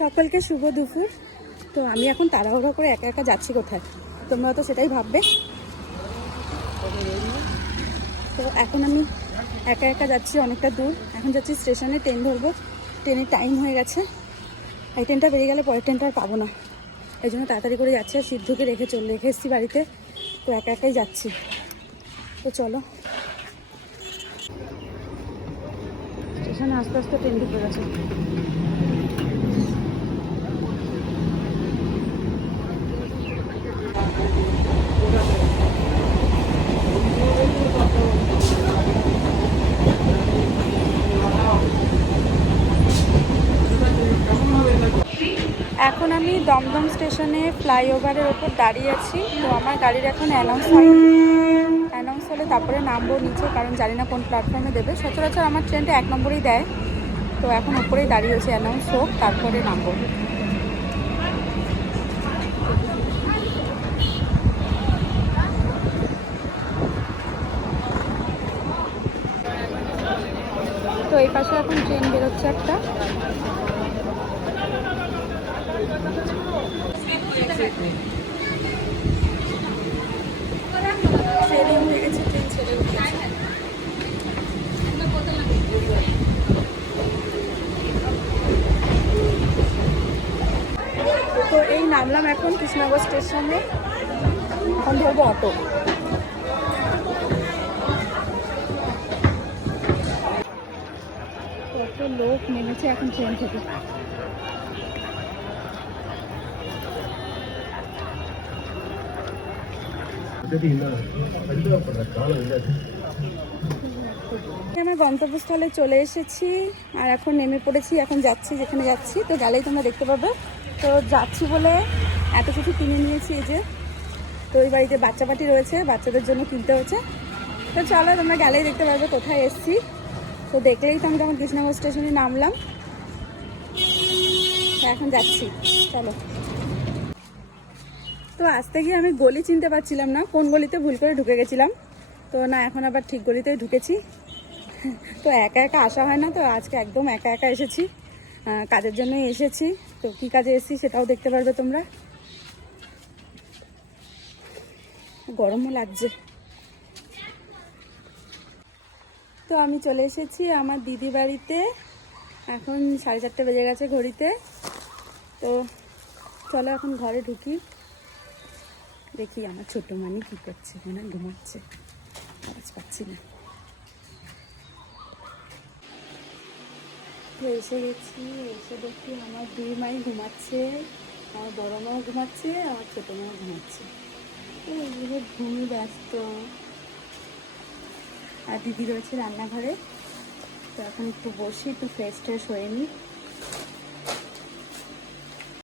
সকলকে শুভ দুপুর। তো আমি এখন তাড়াহুড়ো করে একা একা যাচ্ছি কোথায়, তোমরা তো সেটাই ভাববে। তো এখন আমি একা একা যাচ্ছি অনেকটা দূর। এখন যাচ্ছি স্টেশনে, ট্রেন ধরবো। ট্রেনের টাইম হয়ে গেছে, এই ট্রেনটা বেরিয়ে গেলে পরের ট্রেনটা আর পাবো না, এই জন্য তাড়াতাড়ি করে যাচ্ছি। আর সিদ্ধুকে রেখে এসেছি বাড়িতে, তো একা একাই যাচ্ছি। তো চলো, স্টেশনে আস্তে আস্তে ট্রেন ঢুকে গেছে। এখন আমি দমদম স্টেশনে ফ্লাইওভারের ওপর দাঁড়িয়ে আছি। তো আমার গাড়ির এখন অ্যানাউন্স হলে তারপরে নামবো নিচে, কারণ জানি না কোন প্ল্যাটফর্মে দেবে। সচরাচর আমার ট্রেনটা 1 নম্বরেই দেয়। তো এখন উপরেই দাঁড়িয়ে আছে, অ্যানাউন্স হোক তারপরে নামবো। তো এই পাশে এখন ট্রেন বেরোচ্ছে একটা। তো এই নামলাম এখন কৃষ্ণনগর স্টেশনে, এখন ধরবো অটো। কত লোক নেমেছে এখন ট্রেন থেকে। আমার গন্তব্যস্থলে চলে এসেছি আর এখন নেমে পড়েছি। এখন যাচ্ছি যেখানে যাচ্ছি, তো গেলেই তোমরা দেখতে পাবে। তো যাচ্ছি বলে এত কিছু কিনে নিয়েছি। এই যে, তো ওই বাড়িতে বাচ্চা পার্টি রয়েছে, বাচ্চাদের জন্য কিনতে হচ্ছে। তো চলো, তোমরা গেলেই দেখতে পাবে কোথায় এসছি। তো দেখলেই তো আমি তখন কৃষ্ণনগর স্টেশনে নামলাম, এখন যাচ্ছি। চলো। তো আসতে গিয়ে আমি গলি চিনতে পারছিলাম না, কোন গলিতে ভুল করে ঢুকে গেছিলাম। তো না, এখন আবার ঠিক গলিতেই ঢুকেছি। তো একা একা আসা হয় না, তো আজকে একদম একা একা এসেছি, কাজের জন্যই এসেছি। তো কি কাজে এসেছি সেটাও দেখতে পারবে তোমরা। গরমও লাগছে। তো আমি চলে এসেছি আমার দিদি বাড়িতে, এখন 4:30 বেজে গেছে ঘড়িতে। তো চলো এখন ঘরে ঢুকি, দেখি আমার ছোট মানি কি করছে। মনে হয় ঘুমাচ্ছে, আওয়াজ পাচ্ছি না। তো এসে গেছি, এসে দেখি আমার 2 মাই ঘুমাচ্ছে, আমার বড় মাও ঘুমাচ্ছে, আমার ছোটো মাও ঘুমাচ্ছে। তো এইগুলো ঘুমিয়ে ব্যস্ত। আর দিদি রয়েছে রান্নাঘরে। তো এখন একটু বসি, একটু ফ্রেশ ট্রেশ হয়ে নিই,